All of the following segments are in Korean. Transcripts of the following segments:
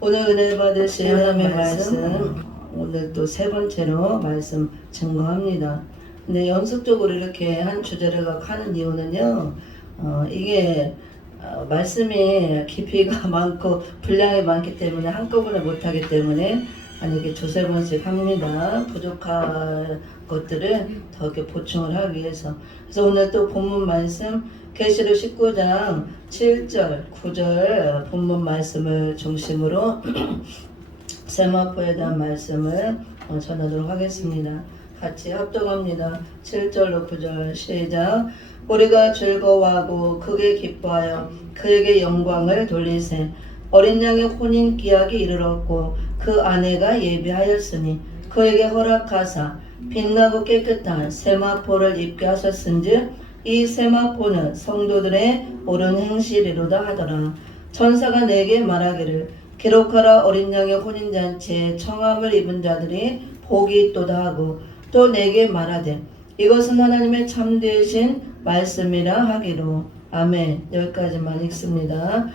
오늘 은혜 받으실 하나님의 말씀, 오늘 또 세 번째로 말씀 증거합니다. 근데 연속적으로 이렇게 한 주제를 하는 이유는요, 이게 말씀이 깊이가 많고 분량이 많기 때문에 한꺼번에 못하기 때문에 이렇게 두세 번씩 합니다. 부족한 것들을 더 이렇게 보충을 하기 위해서. 그래서 오늘 또 본문 말씀 계시록 19장 7절 9절 본문 말씀을 중심으로 세마포에 대한 말씀을 전하도록 하겠습니다. 같이 합독합니다. 7절로 9절 시작. 우리가 즐거워하고 크게 기뻐하여 그에게 영광을 돌리세. 어린 양의 혼인 기약이 이르렀고 그 아내가 예비하였으니 그에게 허락하사 빛나고 깨끗한 세마포를 입게 하셨은즉 이 세마포는 성도들의 옳은 행실이로다 하더라. 천사가 내게 말하기를 기록하라. 어린 양의 혼인잔치에 청함을 입은 자들이 복이 있도다 하고 또 내게 말하되 이것은 하나님의 참되신 말씀이라 하기로. 아멘. 여기까지만 읽습니다.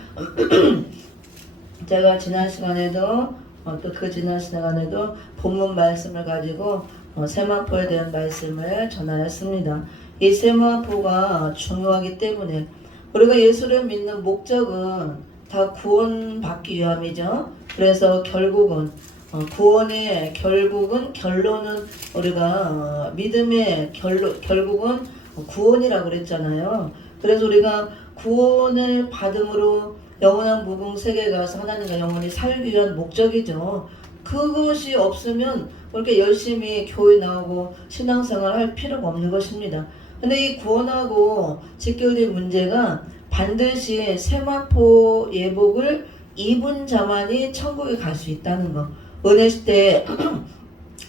제가 지난 시간에도 또 그 지난 시간에도 본문 말씀을 가지고 세마포에 대한 말씀을 전하였습니다. 이 세마포가 중요하기 때문에 우리가 예수를 믿는 목적은 다 구원받기 위함이죠. 그래서 결국은 구원의 결론은 우리가 믿음의 결국은 구원이라고 그랬잖아요. 그래서 우리가 구원을 받음으로 영원한 무궁 세계에 가서 하나님과 영원히 살기 위한 목적이죠. 그것이 없으면 그렇게 열심히 교회 나오고 신앙생활 할 필요가 없는 것입니다. 근데 이 구원하고 직결된 문제가 반드시 세마포 예복을 입은 자만이 천국에 갈 수 있다는 거. 은혜 시대에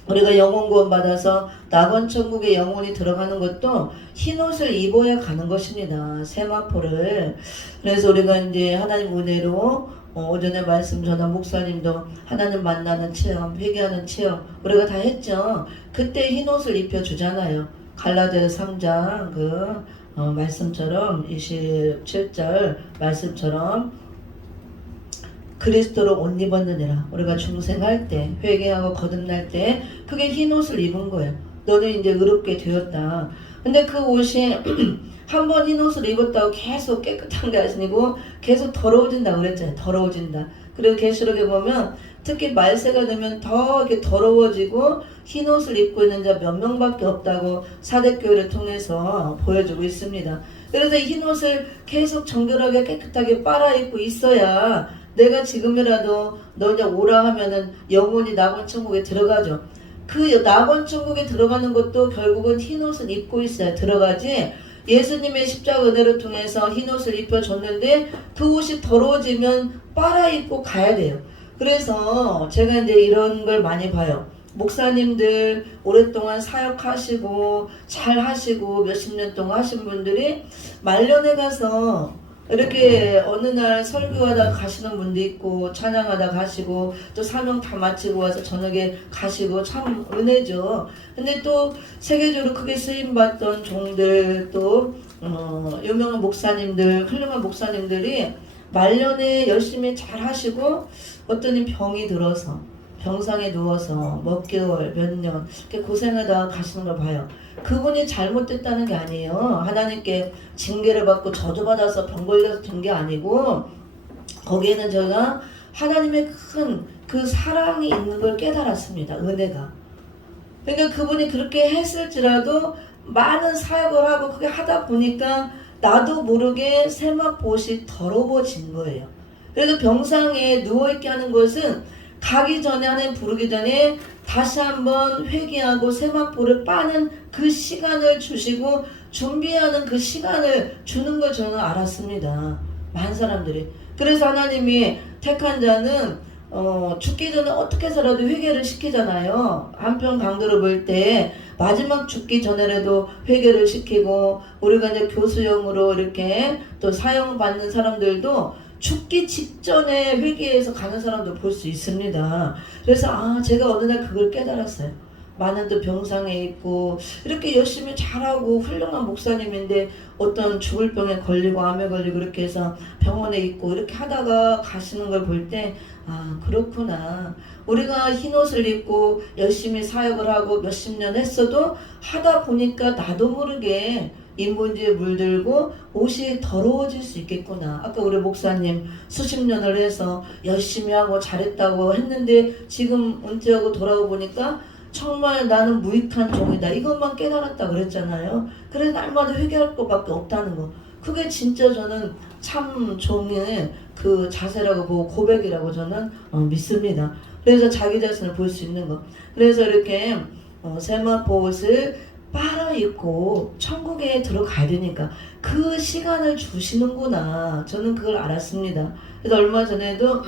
우리가 영혼 구원 받아서 낙원 천국에 영혼이 들어가는 것도 흰 옷을 입어야 가는 것입니다. 세마포를. 그래서 우리가 이제 하나님 은혜로 오전에 말씀 전한 목사님도 하나님 만나는 체험, 회개하는 체험 우리가 다 했죠. 그때 흰 옷을 입혀 주잖아요. 갈라디아서 3장 그 말씀처럼 27절 말씀처럼 그리스도로 옷 입었느니라. 우리가 중생할 때 회개하고 거듭날 때 그게 흰 옷을 입은 거예요. 너는 이제 의롭게 되었다. 근데 그 옷이 한 번 흰 옷을 입었다고 계속 깨끗한 게 아니고 계속 더러워진다고 그랬잖아요. 더러워진다. 그리고 계시록에 보면 특히 말세가 되면 더 이렇게 더러워지고 흰 옷을 입고 있는 자 몇 명밖에 없다고 사대교회를 통해서 보여주고 있습니다. 그래서 이 흰 옷을 계속 정결하게 깨끗하게 빨아 입고 있어야 내가 지금이라도 너 이제 오라 하면은 영혼이 낙원 천국에 들어가죠. 그 낙원 천국에 들어가는 것도 결국은 흰 옷을 입고 있어야 들어가지. 예수님의 십자가 은혜를 통해서 흰 옷을 입혀줬는데 그 옷이 더러워지면 빨아 입고 가야 돼요. 그래서 제가 이제 이런 걸 많이 봐요. 목사님들 오랫동안 사역하시고 잘 하시고 몇십 년 동안 하신 분들이 말년에 가서 이렇게 어느 날 설교하다 가시는 분도 있고 찬양하다 가시고 또 사명 다 마치고 와서 저녁에 가시고 참 은혜죠. 근데 또 세계적으로 크게 쓰임받던 종들 또 유명한 목사님들 훌륭한 목사님들이 말년에 열심히 잘 하시고 어떤 병이 들어서 병상에 누워서 몇 개월 몇 년 이렇게 고생하다 가시는 걸 봐요. 그분이 잘못됐다는 게 아니에요. 하나님께 징계를 받고 저주받아서 병 걸려서 된 게 아니고 거기에는 제가 하나님의 큰 그 사랑이 있는 걸 깨달았습니다. 은혜가. 그러니까 그분이 그렇게 했을지라도 많은 사역을 하고 그게 하다 보니까 나도 모르게 세마포옷이 더러워진 거예요. 그래서 병상에 누워있게 하는 것은 가기 전에 하나님 부르기 전에 다시 한번 회개하고 세마포를 빠는 그 시간을 주시고 준비하는 그 시간을 주는 걸 저는 알았습니다. 많은 사람들이. 그래서 하나님이 택한 자는 죽기 전에 어떻게 해서라도 회개를 시키잖아요. 한편 강도를 볼 때 마지막 죽기 전에라도 회개를 시키고 우리가 이제 교수형으로 이렇게 또 사형받는 사람들도 죽기 직전에 회개해서 가는 사람도 볼 수 있습니다. 그래서 제가 어느 날 그걸 깨달았어요. 많은 또 병상에 있고 이렇게 열심히 잘하고 훌륭한 목사님인데 어떤 죽을 병에 걸리고 암에 걸리고 그렇게 해서 병원에 있고 이렇게 하다가 가시는 걸 볼 때 아 그렇구나. 우리가 흰옷을 입고 열심히 사역을 하고 몇십 년 했어도 하다 보니까 나도 모르게 인본주의에 물들고 옷이 더러워질 수 있겠구나. 아까 우리 목사님 수십 년을 해서 열심히 하고 잘했다고 했는데 지금 은퇴하고 돌아오 보니까 정말 나는 무익한 종이다. 이것만 깨달았다 그랬잖아요. 그래서 날마다 회개할 것밖에 없다는 거. 그게 진짜 저는 참 종의 그 자세라고 보고 고백이라고 저는 믿습니다. 그래서 자기 자신을 볼 수 있는 거. 그래서 이렇게 세마포 옷을 빨아 입고 천국에 들어가야 되니까 그 시간을 주시는구나. 저는 그걸 알았습니다. 그래서 얼마 전에도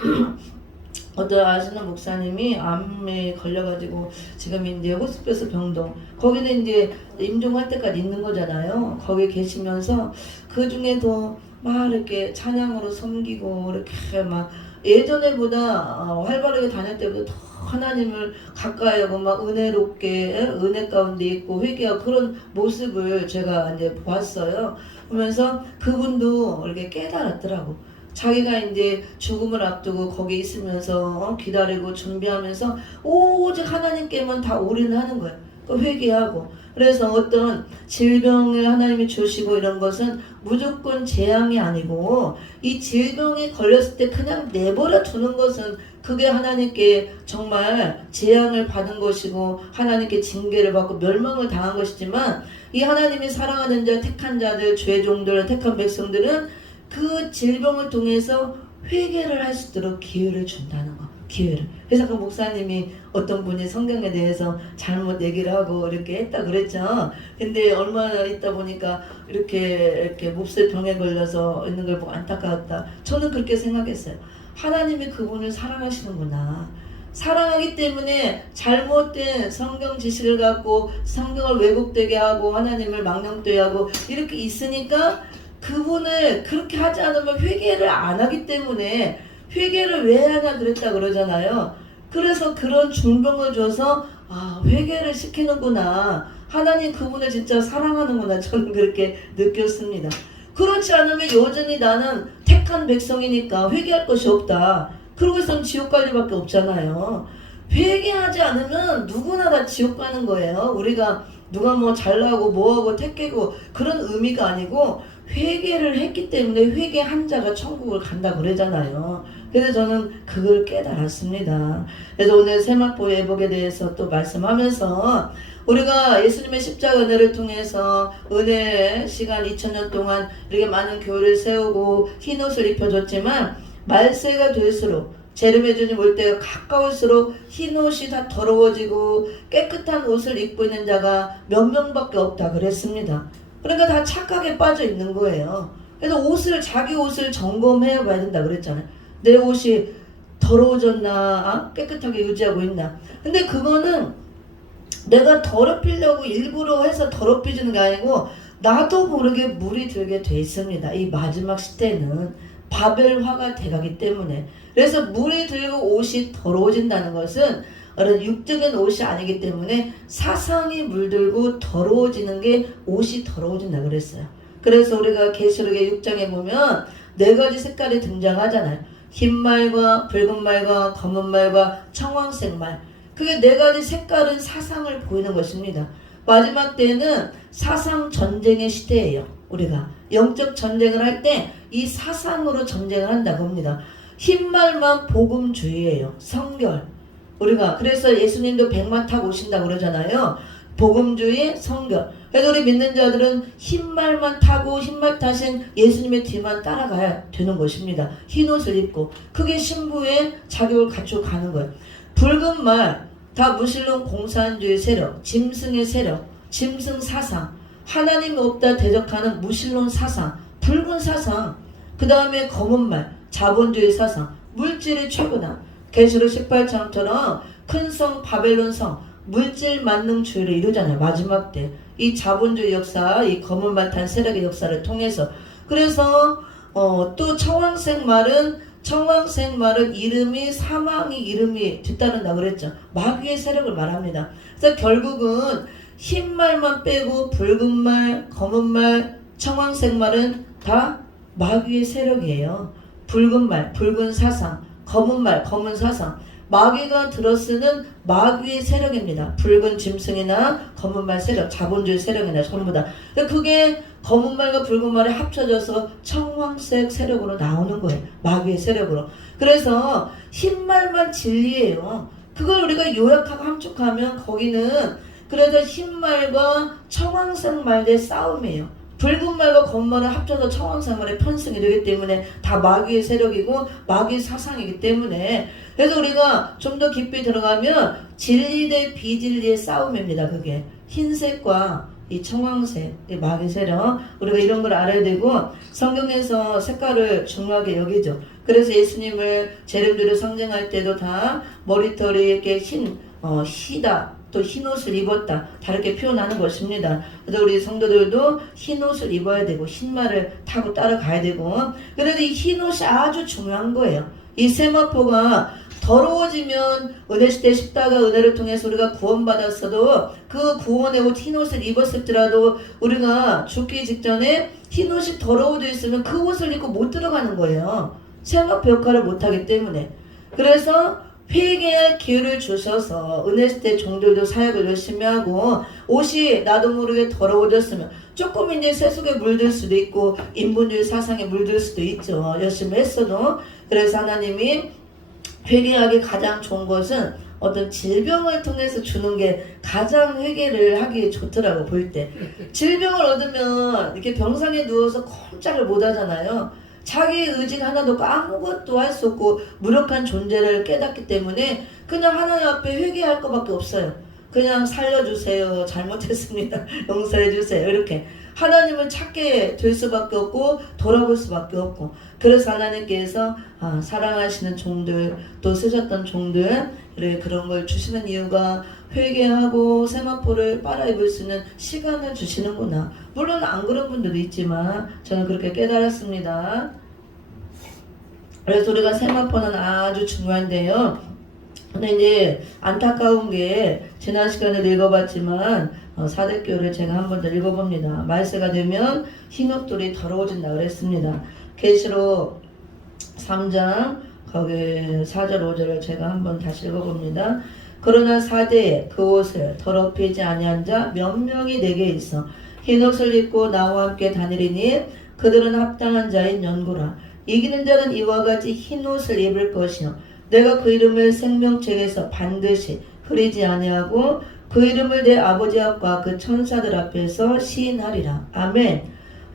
어떤 아시는 목사님이 암에 걸려가지고 지금 이제 호스피스 병동 거기는 이제 임종할 때까지 있는 거잖아요. 거기 계시면서 그 중에도 막 이렇게 찬양으로 섬기고 이렇게 막 예전에보다 활발하게 다닐 때보다 더 하나님을 가까이 하고 막 은혜롭게 은혜 가운데 있고 회개하고 그런 모습을 제가 이제 보았어요. 보면서 그분도 이렇게 깨달았더라고. 자기가 이제 죽음을 앞두고 거기 있으면서 기다리고 준비하면서 오직 하나님께만 다 올인하는 거예요. 회개하고. 그래서 어떤 질병을 하나님이 주시고 이런 것은 무조건 재앙이 아니고 이 질병에 걸렸을 때 그냥 내버려 두는 것은 그게 하나님께 정말 재앙을 받은 것이고 하나님께 징계를 받고 멸망을 당한 것이지만 이 하나님이 사랑하는 자, 택한 자들, 죄종들, 택한 백성들은 그 질병을 통해서 회개를 할 수 있도록 기회를 준다는 거. 기회를. 그래서 그 목사님이 어떤 분이 성경에 대해서 잘못 얘기를 하고 이렇게 했다 그랬죠. 근데 얼마나 있다 보니까 이렇게 몹쓸 병에 걸려서 있는 걸 보고 안타까웠다. 저는 그렇게 생각했어요. 하나님이 그분을 사랑하시는구나. 사랑하기 때문에 잘못된 성경 지식을 갖고 성경을 왜곡되게 하고 하나님을 망령되게 하고 이렇게 있으니까 그분을 그렇게 하지 않으면 회개를 안 하기 때문에 회개를 왜 하냐 그랬다 그러잖아요. 그래서 그런 중병을 줘서 아 회개를 시키는구나. 하나님 그분을 진짜 사랑하는구나. 저는 그렇게 느꼈습니다. 그렇지 않으면 여전히 나는 택한 백성이니까 회개할 것이 없다. 그러고 있으면 지옥 갈 일밖에 없잖아요. 회개하지 않으면 누구나 다 지옥 가는 거예요. 우리가 누가 뭐 잘나고 뭐하고 택하고 그런 의미가 아니고 회개를 했기 때문에 회개한 자가 천국을 간다 그러잖아요. 그래서 저는 그걸 깨달았습니다. 그래서 오늘 세마포 예복에 대해서 또 말씀하면서 우리가 예수님의 십자가 은혜를 통해서 은혜의 시간 2000년 동안 이렇게 많은 교회를 세우고 흰옷을 입혀줬지만 말세가 될수록 재림의 주님 올 때가 가까울수록 흰옷이 다 더러워지고 깨끗한 옷을 입고 있는 자가 몇 명밖에 없다 그랬습니다. 그러니까 다 착각에 빠져 있는 거예요. 그래서 자기 옷을 점검해 봐야 된다 그랬잖아요. 내 옷이 더러워졌나 깨끗하게 유지하고 있나. 근데 그거는 내가 더럽히려고 일부러 해서 더럽히지는 게 아니고 나도 모르게 물이 들게 돼 있습니다. 이 마지막 시대는 바벨화가 돼가기 때문에. 그래서 물이 들고 옷이 더러워진다는 것은 육적인 옷이 아니기 때문에 사상이 물들고 더러워지는 게 옷이 더러워진다 그랬어요. 그래서 우리가 계시록의 6장에 보면 4가지 색깔이 등장하잖아요. 흰 말과 붉은 말과 검은 말과 청황색 말. 그게 4가지 색깔은 사상을 보이는 것입니다. 마지막 때는 사상 전쟁의 시대예요. 우리가 영적 전쟁을 할 때 이 사상으로 전쟁을 한다고 합니다. 흰 말만 복음주의예요. 성결. 우리가 그래서 예수님도 백마 타고 오신다고 그러잖아요. 복음주의, 성결. 그래서 우리 믿는 자들은 흰 말만 타고 흰 말 타신 예수님의 뒤만 따라가야 되는 것입니다. 흰 옷을 입고 그게 신부의 자격을 갖추고 가는 거예요. 붉은 말 다 무신론 공산주의 세력, 짐승의 세력, 짐승 사상, 하나님이 없다 대적하는 무신론 사상, 붉은 사상. 그 다음에 검은 말, 자본주의 사상, 물질이 최고다. 계시록 18장처럼 큰 성 바벨론 성 물질 만능주의를 이루잖아요. 마지막 때 이 자본주의 역사, 이 검은 말 탄 세력의 역사를 통해서. 그래서 또 청황색 말은 청황색 말은 이름이 사망이 이름이 뒤따른다 그랬죠. 마귀의 세력을 말합니다. 그래서 결국은 흰 말만 빼고 붉은 말, 검은 말, 청황색 말은 다 마귀의 세력이에요. 붉은 말, 붉은 사상, 검은 말, 검은 사상. 마귀가 들어쓰는 마귀의 세력입니다. 붉은 짐승이나 검은 말 세력, 자본주의 세력이나 전부 다. 그게 검은 말과 붉은 말이 합쳐져서 청황색 세력으로 나오는 거예요. 마귀의 세력으로. 그래서 흰 말만 진리예요. 그걸 우리가 요약하고 함축하면 거기는 그래서 흰 말과 청황색 말의 싸움이에요. 붉은 말과 검은 말을 합쳐서 청황색 말의 편승이 되기 때문에 다 마귀의 세력이고 마귀의 사상이기 때문에 그래서 우리가 좀 더 깊이 들어가면 진리 대 비진리의 싸움입니다. 그게 흰색과 이 청황색, 이 마귀 세력 우리가 이런 걸 알아야 되고 성경에서 색깔을 중요하게 여기죠. 그래서 예수님을 재림주를 상징할 때도 다 머리털이 이렇게 희다 또 흰옷을 입었다 다르게 표현하는 것입니다. 그래서 우리 성도들도 흰옷을 입어야 되고 흰말을 타고 따라가야 되고 그래도 이 흰옷이 아주 중요한 거예요. 이 세마포가 더러워지면 은혜시대 십자가 은혜를 통해서 우리가 구원받았어도 그 구원의 옷 흰옷을 입었을지라도 우리가 죽기 직전에 흰옷이 더러워져 있으면 그 옷을 입고 못 들어가는 거예요. 세마포 역할을 못하기 때문에. 그래서 회개할 기회를 주셔서 은혜시대 종들도 사역을 열심히 하고 옷이 나도 모르게 더러워졌으면 조금 이제 세속에 물들 수도 있고 인본주의 사상에 물들 수도 있죠. 열심히 했어도. 그래서 하나님이 회개하기 가장 좋은 것은 어떤 질병을 통해서 주는 게 가장 회개를 하기 좋더라고 볼 때. 질병을 얻으면 이렇게 병상에 누워서 꼼짝을 못 하잖아요. 자기 의지가 하나도 없고 아무것도 할 수 없고 무력한 존재를 깨닫기 때문에 그냥 하나님 앞에 회개할 것밖에 없어요. 그냥 살려주세요. 잘못했습니다. 용서해주세요. 이렇게 하나님을 찾게 될 수밖에 없고 돌아볼 수밖에 없고 그래서 하나님께서 사랑하시는 종들 또 쓰셨던 종들 그런 걸 주시는 이유가 회개하고 세마포를 빨아입을 수 있는 시간을 주시는구나. 물론 안 그런 분들도 있지만 저는 그렇게 깨달았습니다. 그래서 우리가 세마포는 아주 중요한데요. 근데 이제 안타까운 게 지난 시간에 읽어봤지만 사대교를 제가 한 번 더 읽어봅니다. 말세가 되면 흰옷들이 더러워진다 그랬습니다. 계시록 3장 거기 4절 5절을 제가 한 번 다시 읽어봅니다. 그러나 사대에 그 옷을 더럽히지 아니한 자 몇 명이 내게 있어 흰옷을 입고 나와 함께 다니리니 그들은 합당한 자인 연구라. 이기는 자는 이와 같이 흰옷을 입을 것이요 내가 그 이름을 생명책에서 반드시 흐리지 아니하고 그 이름을 내 아버지 앞과 그 천사들 앞에서 시인하리라. 아멘.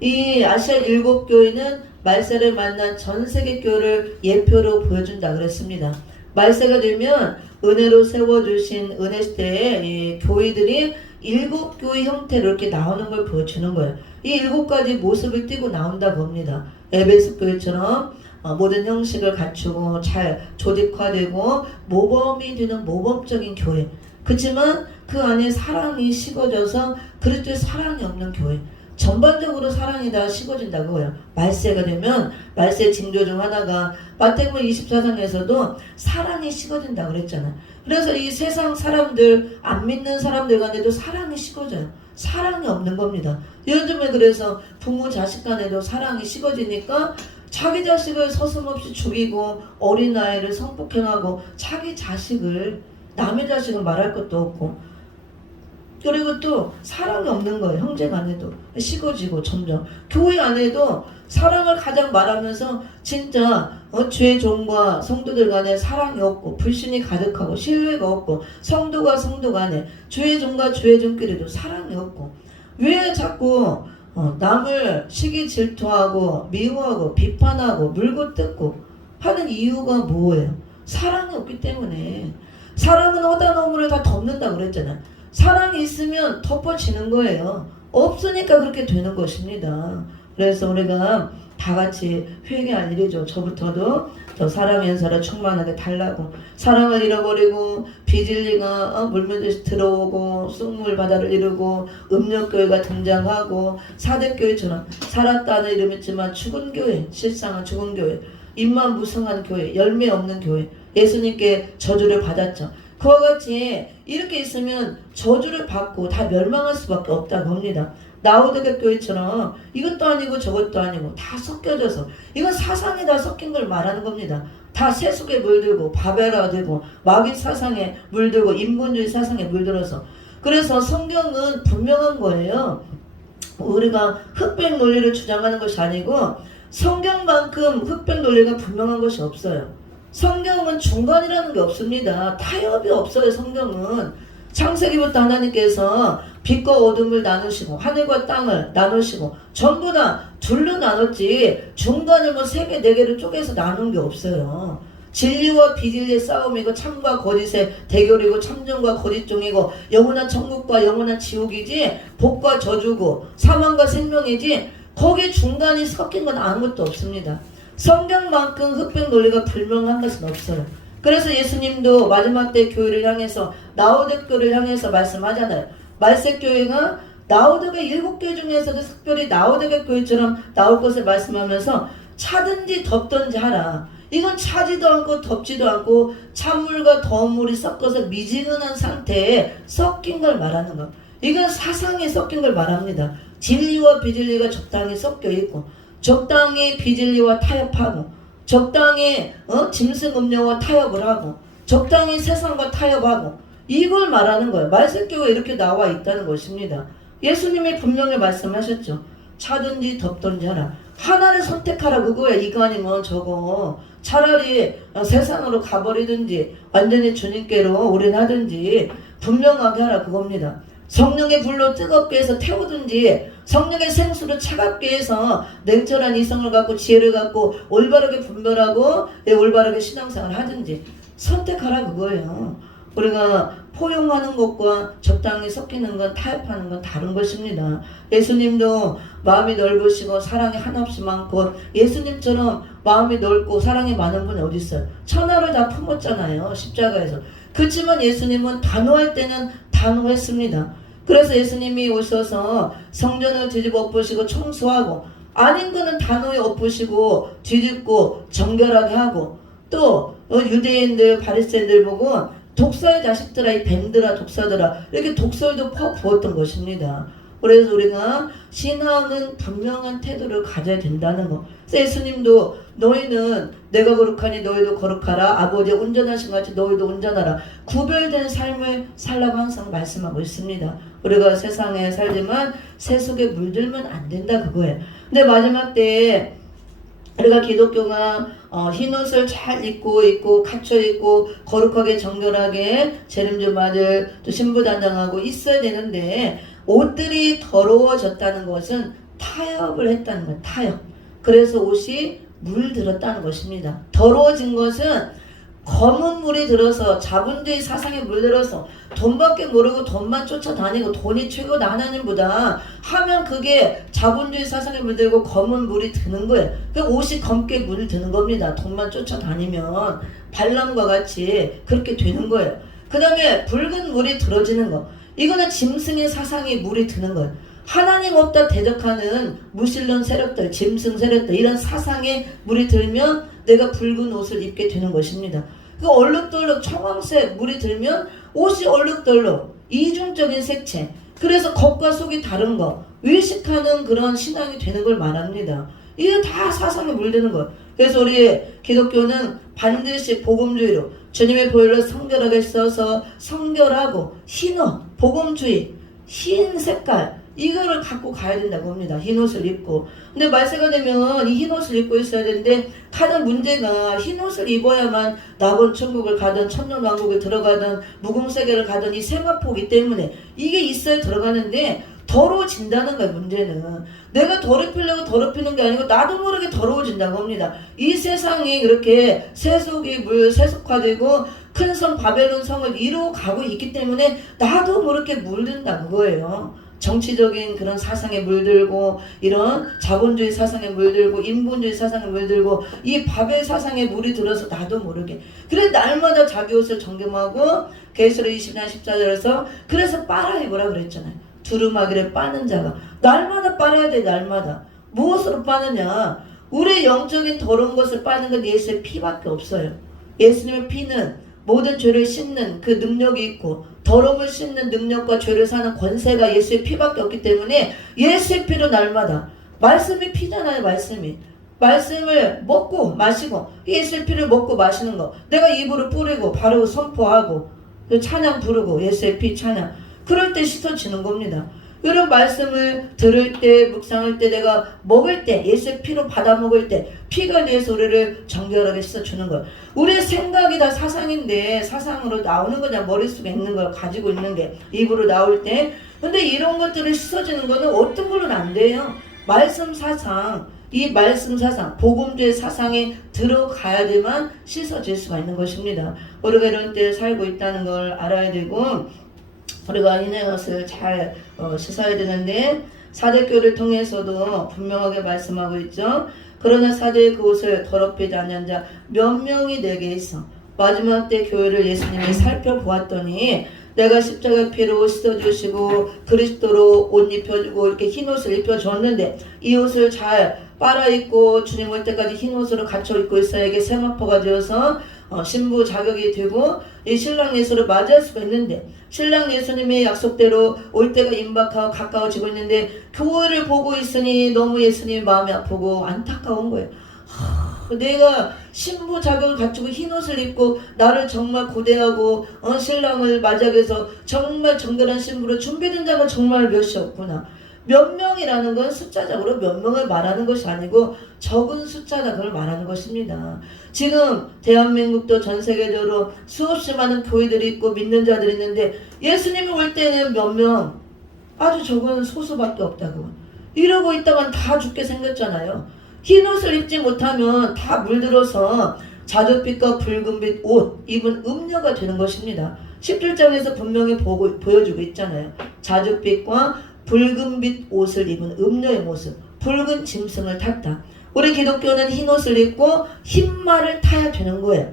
이 아시아 7교회는 말세를 만난 전 세계 교회를 예표로 보여준다 그랬습니다. 말세가 되면 은혜로 세워주신 은혜시대의 교회들이 7교회 형태로 이렇게 나오는 걸 보여주는 거예요. 이 7가지 모습을 띠고 나온다고 합니다. 에베소 교회처럼 모든 형식을 갖추고 잘 조직화되고 모범이 되는 모범적인 교회. 그렇지만 그 안에 사랑이 식어져서 그리스도의 사랑이 없는 교회. 전반적으로 사랑이 다 식어진다고 해요. 말세가 되면 말세 징조 중 하나가 마태복음 24장에서도 사랑이 식어진다고 그랬잖아요. 그래서 이 세상 사람들 안 믿는 사람들 간에도 사랑이 식어져요. 사랑이 없는 겁니다. 요즘에 그래서 부모 자식 간에도 사랑이 식어지니까 자기 자식을 서슴없이 죽이고 어린아이를 성폭행하고 자기 자식을 남의 자식은 말할 것도 없고 그리고 또 사랑이 없는 거예요. 형제 간에도 식어지고 점점 교회 안에도 사랑을 가장 말하면서 진짜 주의 종과 성도들 간에 사랑이 없고 불신이 가득하고 신뢰가 없고 성도가 성도 간에 주의 종과 주의 종끼리도 사랑이 없고 왜 자꾸 남을 시기 질투하고 미워하고 비판하고 물고 뜯고 하는 이유가 뭐예요? 사랑이 없기 때문에. 사랑은 허다 너머를 다 덮는다고 그랬잖아요. 사랑이 있으면 덮어지는 거예요. 없으니까 그렇게 되는 것입니다. 그래서 우리가 다 같이 회개할 일이죠. 저부터도 더 사랑의 연사를 충만하게 달라고. 사랑을 잃어버리고 비진리가 물면듯이 들어오고 쑥물 바다를 이루고 음력교회가 등장하고 사대교회처럼 살았다는 이름이 있지만 죽은 교회, 실상은 죽은 교회. 입만 무성한 교회, 열매 없는 교회, 예수님께 저주를 받았죠. 그와 같이 이렇게 있으면 저주를 받고 다 멸망할 수밖에 없다고 합니다. 라오디게 교회처럼 이것도 아니고 저것도 아니고 다 섞여져서, 이건 사상이 다 섞인 걸 말하는 겁니다. 다 세속에 물들고 바벨화되고 마귀 사상에 물들고 인본주의 사상에 물들어서. 그래서 성경은 분명한 거예요. 우리가 흑백 논리를 주장하는 것이 아니고 성경만큼 흑백 논리가 분명한 것이 없어요. 성경은 중간이라는 게 없습니다. 타협이 없어요. 성경은 창세기부터 하나님께서 빛과 어둠을 나누시고 하늘과 땅을 나누시고 전부 다 둘로 나눴지 중간을 뭐 3개 4개를 쪼개서 나눈 게 없어요. 진리와 비진리의 싸움이고 참과 거짓의 대결이고 참정과 거짓종이고 영원한 천국과 영원한 지옥이지 복과 저주고 사망과 생명이지 거기에 중간이 섞인 건 아무것도 없습니다. 성경만큼 흑백 논리가 불명한 것은 없어요. 그래서 예수님도 마지막 때 교회를 향해서 라오디게 교회를 향해서 말씀하잖아요. 말세 교회가 라오디게 7교회 중에서도 특별히 라오디게 교회처럼 나올 것을 말씀하면서 차든지 덥든지 하라. 이건 차지도 않고 덥지도 않고 찬물과 더운 물이 섞어서 미지근한 상태에 섞인 걸 말하는 거. 이건 사상이 섞인 걸 말합니다. 진리와 비진리가 적당히 섞여 있고 적당히 비진리와 타협하고 적당히 짐승 음료와 타협을 하고 적당히 세상과 타협하고 이걸 말하는 거예요. 말세교가 이렇게 나와 있다는 것입니다. 예수님이 분명히 말씀하셨죠. 차든지 덥든지 하라. 하나를 선택하라 그거야. 이거 아니면 저거. 차라리 세상으로 가버리든지 완전히 주님께로 올인하든지 분명하게 하라 그겁니다. 성령의 불로 뜨겁게 해서 태우든지 성령의 생수로 차갑게 해서 냉철한 이성을 갖고 지혜를 갖고 올바르게 분별하고 올바르게 신앙생활을 하든지 선택하라 그거예요. 우리가 포용하는 것과 적당히 섞이는 건 타협하는 건 다른 것입니다. 예수님도 마음이 넓으시고 사랑이 한없이 많고 예수님처럼 마음이 넓고 사랑이 많은 분이 어디 있어요? 천하를 다 품었잖아요. 십자가에서. 그렇지만 예수님은 단호할 때는 단호했습니다. 그래서 예수님이 오셔서 성전을 뒤집어 엎으시고 청소하고 아닌 거는 단호히 엎으시고 뒤집고 정결하게 하고 또 유대인들 바리새인들 보고 독사의 자식들아 이 뱀들아 독사들아 이렇게 독설도 퍼부었던 것입니다. 그래서 우리가 신앙은 분명한 태도를 가져야 된다는 거. 그래서 예수님도 너희는 내가 거룩하니 너희도 거룩하라. 아버지의 온전하신 같이 너희도 온전하라. 구별된 삶을 살라고 항상 말씀하고 있습니다. 우리가 세상에 살지만 세속에 물들면 안 된다 그거예요. 근데 마지막 때에 우리가 기독교가 흰옷을 잘 입고 갖춰 입고 거룩하게 정결하게 재림좀 받을 또 신부단장하고 있어야 되는데 옷들이 더러워졌다는 것은 타협을 했다는 거예요. 타협. 그래서 옷이 물들었다는 것입니다. 더러워진 것은 검은 물이 들어서 자본주의 사상에 물들어서 돈밖에 모르고 돈만 쫓아다니고 돈이 최고다 하나님보다 하면 그게 자본주의 사상에 물들고 검은 물이 드는 거예요. 그 옷이 검게 물드는 겁니다. 돈만 쫓아다니면 발람과 같이 그렇게 되는 거예요. 그 다음에 붉은 물이 들어지는 거. 이거는 짐승의 사상이 물이 드는 거예요. 하나님 없다 대적하는 무신론 세력들, 짐승 세력들 이런 사상에 물이 들면 내가 붉은 옷을 입게 되는 것입니다. 그 얼룩덜룩 청황색 물이 들면 옷이 얼룩덜룩 이중적인 색채. 그래서 겉과 속이 다른 거 의식하는 그런 신앙이 되는 걸 말합니다. 이게 다 사상에 물드는 거예요. 그래서 우리 기독교는 반드시 복음주의로 주님의 보혈로 성결하게 써서 성결하고 흰옷, 복음주의, 흰 색깔 이거를 갖고 가야 된다고 합니다. 흰옷을 입고. 근데 말세가 되면 이 흰옷을 입고 있어야 되는데 가장 문제가 흰옷을 입어야만 낙원 천국을 가든 천년왕국에 들어가든 무궁세계를 가든 이 세마포기 때문에 이게 있어야 들어가는데 더러워진다는 거야. 문제는 내가 더럽히려고 더럽히는 게 아니고 나도 모르게 더러워진다고 합니다. 이 세상이 이렇게 세속이 세속화되고 큰 성 바벨론 성을 이루어 가고 있기 때문에 나도 모르게 물든다 그거예요. 정치적인 그런 사상에 물들고 이런 자본주의 사상에 물들고 인본주의 사상에 물들고 이 바벨 사상에 물이 들어서 나도 모르게 그래 날마다 자기 옷을 정금하고 계시록 20장 14절에서 그래서 빨아 입으라 그랬잖아요. 두루마기를 빠는 자가 날마다 빨아야 돼. 날마다 무엇으로 빠느냐 우리 영적인 더러운 것을 빠는 건 예수의 피밖에 없어요. 예수님의 피는 모든 죄를 씻는 그 능력이 있고 더러움을 씻는 능력과 죄를 사는 권세가 예수의 피밖에 없기 때문에 예수의 피로 날마다 말씀이 피잖아요. 말씀을 먹고 마시고 예수의 피를 먹고 마시는 거 내가 입으로 뿌리고 바르고 선포하고 찬양 부르고 예수의 피 찬양 그럴 때 씻어지는 겁니다. 이런 말씀을 들을 때 묵상할 때 내가 먹을 때 예수의 피로 받아 먹을 때 피가 내서 우리를 정결하게 씻어주는 거예요. 우리의 생각이 다 사상인데 사상으로 나오는 거냐 머릿속에 있는 걸 가지고 있는 게 입으로 나올 때 근데 이런 것들을 씻어지는 거는 어떤 걸로는 안 돼요. 말씀 사상 이 말씀 사상 복음주의 사상에 들어가야 되만 씻어질 수가 있는 것입니다. 우리가 이런 때 살고 있다는 걸 알아야 되고 우리가 이런 것을 잘 씻어야 되는데 사대교를 통해서도 분명하게 말씀하고 있죠. 그러나 사대의 그곳을 더럽히지 않는 자 몇 명이 내게 있어. 마지막 때 교회를 예수님이 살펴보았더니 내가 십자가 피로 씻어주시고 그리스도로 옷 입혀주고 이렇게 흰 옷을 입혀줬는데 이 옷을 잘 빨아입고 주님 올 때까지 흰 옷으로 갖춰 입고 있어야 이게 세마포가 되어서 신부 자격이 되고 이 신랑 예수를 맞이할 수가 있는데 신랑 예수님의 약속대로 올 때가 임박하고 가까워지고 있는데 교회를 보고 있으니 너무 예수님이 마음이 아프고 안타까운 거예요. 내가 신부 자격을 갖추고 흰 옷을 입고 나를 정말 고대하고 신랑을 맞이하기 위해서 정말 정결한 신부로 준비된 자가 정말 몇이 없구나. 몇 명이라는 건 숫자적으로 몇 명을 말하는 것이 아니고 적은 숫자다 그걸 말하는 것입니다. 지금 대한민국도 전 세계적으로 수없이 많은 교회들이 있고 믿는 자들이 있는데 예수님이 올 때는 몇 명 아주 적은 소수밖에 없다고 이러고 있다간 다 죽게 생겼잖아요. 흰 옷을 입지 못하면 다 물들어서 자줏빛과 붉은빛 옷 입은 음녀가 되는 것입니다. 17장에서 분명히 보여주고 있잖아요. 자줏빛과 붉은빛 옷을 입은 음녀의 모습, 붉은 짐승을 탔다. 우리 기독교는 흰 옷을 입고 흰 말을 타야 되는 거예요.